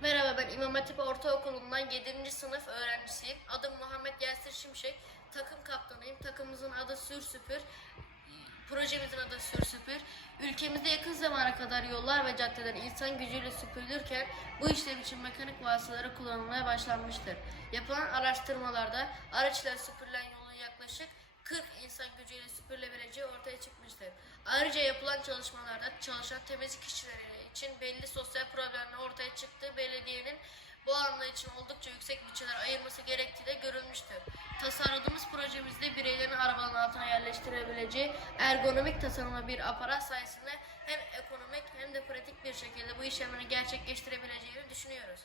Merhaba ben İmam Hatip Ortaokulu'ndan 7. sınıf öğrencisiyim. Adım Muhammed Yasir Şimşek. Takım kaptanıyım. Takımımızın adı Sür Süpür. Projemizin adı Sür Süpür. Ülkemizde yakın zamana kadar yollar ve caddeler insan gücüyle süpürülürken bu işlem için mekanik vasıtaları kullanılmaya başlanmıştır. Yapılan araştırmalarda araçla süpürülen yolun yaklaşık 40 insan gücüyle süpürülebileceği ortaya çıkmıştır. Ayrıca yapılan çalışmalarda çalışan temizlik işçileri için belli sosyal problemler ortaya çıktığı belediyenin bu alanda için oldukça yüksek bütçeler ayırması gerektiği de görülmüştür. Tasarladığımız projemizde bireylerin arabanın altına yerleştirebileceği ergonomik tasarımlı bir aparat sayesinde hem ekonomik hem de pratik bir şekilde bu işlemleri gerçekleştirebileceğini düşünüyoruz.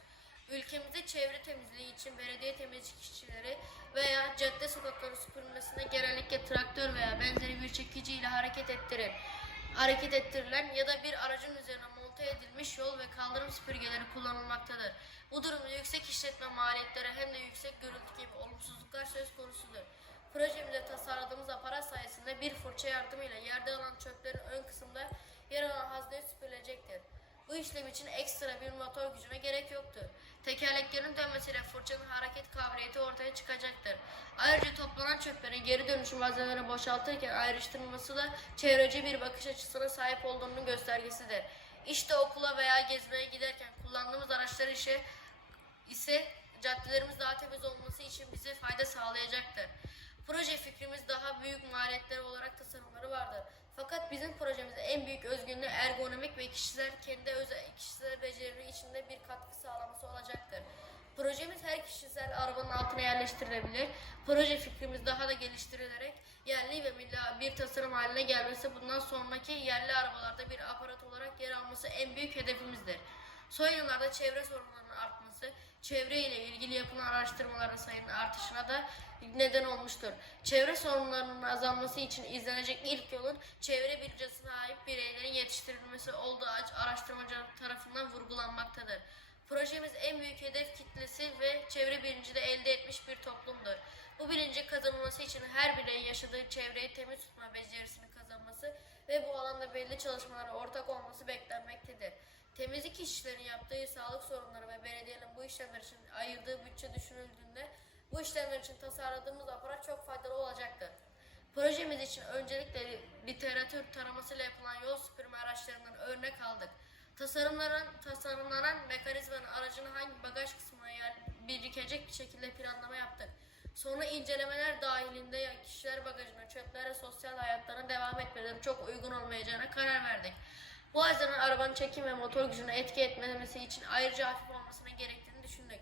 Ülkemizde çevre temizliği için belediye temizlik işçileri veya cadde sokakları süpürülmesinde genellikle traktör veya benzeri bir çekici ile hareket ettirir. Hareket ettirilen ya da bir aracın üzerine monte edilmiş yol ve kaldırım süpürgeleri kullanılmaktadır. Bu durumda yüksek işletme maliyetleri hem de yüksek gürültü gibi olumsuzluklar söz konusudur. Projemizde tasarladığımız aparat sayesinde bir fırça yardımıyla yerde alan çöplerin ön kısımda yer alan hazneye süpürülecektir. Bu işlem için ekstra bir motor gücüne gerek. Tekerleklerin dönmesiyle fırçanın hareket kabiliyeti ortaya çıkacaktır. Ayrıca toplanan çöplerin geri dönüşüm malzemelerine boşaltırken ayrıştırılması da çevreci bir bakış açısına sahip olduğunun göstergesidir. İşte okula veya gezmeye giderken kullandığımız araçlar işe ise caddelerimiz daha temiz olması için bize fayda sağlayacaktır. Proje fikrimiz daha büyük maliyetler olarak tasarımları vardır. Fakat bizim projemizde en büyük özgünlüğü ergonomik ve kişiler kendi özel kişisel becerileri içinde bir katkı sağlaması olacaktır. Projemiz her kişisel arabanın altına yerleştirilebilir. Proje fikrimiz daha da geliştirilerek yerli ve milli bir tasarım haline gelmesi bundan sonraki yerli arabalarda bir aparat olarak yer alması en büyük hedefimizdir. Son yıllarda çevre sorunlarının artması, çevre ile ilgili yapılan araştırmaların sayının artışına da neden olmuştur. Çevre sorunlarının azalması için izlenecek ilk yolun çevre bilince sahip bireylerin yetiştirilmesi olduğu araştırmacılar tarafından vurgulanmaktadır. Projemiz en büyük hedef kitlesi ve çevre bilinci de elde etmiş bir toplumdur. Bu bilincin kazanılması için her bireyin yaşadığı çevreyi temiz tutma becerisini kazanması ve bu alanda belli çalışmalara ortak olması beklenmektedir. Temizlik işçilerinin yaptığı sağlık sorunları ve belediyenin bu işlemler için ayırdığı bütçe düşünüldüğünde bu işlemler için tasarladığımız aparat çok faydalı olacaktır. Projemiz için öncelikle literatür taramasıyla yapılan yol süpürme araçlarından örnek aldık. Tasarımların, tasarımlanan mekanizmanın aracın hangi bagaj kısmına yer birikecek bir şekilde planlama yaptık. Sonra incelemeler dahilinde kişiler bagajına, çöplere, sosyal hayatlarına devam etmeleri çok uygun olmayacağına karar verdik. Bu açıdan arabanın çekim ve motor gücüne etki etmemesi için ayrıca hafif olmasına gerektiğini düşündük.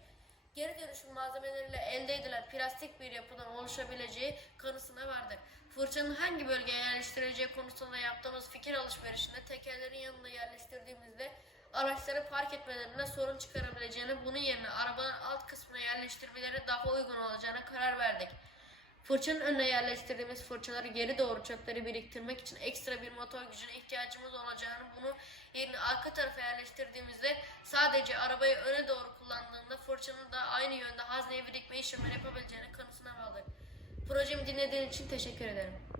Geri dönüşüm malzemeleriyle elde edilen plastik bir yapıdan oluşabileceği kanısına vardık. Fırçanın hangi bölgeye yerleştirileceği konusunda yaptığımız fikir alışverişinde tekerlerin yanında yerleştirdiğimizde araçları park etmelerinde sorun çıkarabileceğini, bunun yerine arabanın alt kısmına yerleştirmeleri daha uygun olacağına karar verdik. Fırçanın önüne yerleştirdiğimiz fırçaları geri doğru çöpleri biriktirmek için ekstra bir motor gücüne ihtiyacımız olacağını bunu yerine arka tarafa yerleştirdiğimizde sadece arabayı öne doğru kullandığında fırçanın da aynı yönde hazneye birikme işlemleri yapabileceğini kanısına vardık. Projemi dinlediğin için teşekkür ederim.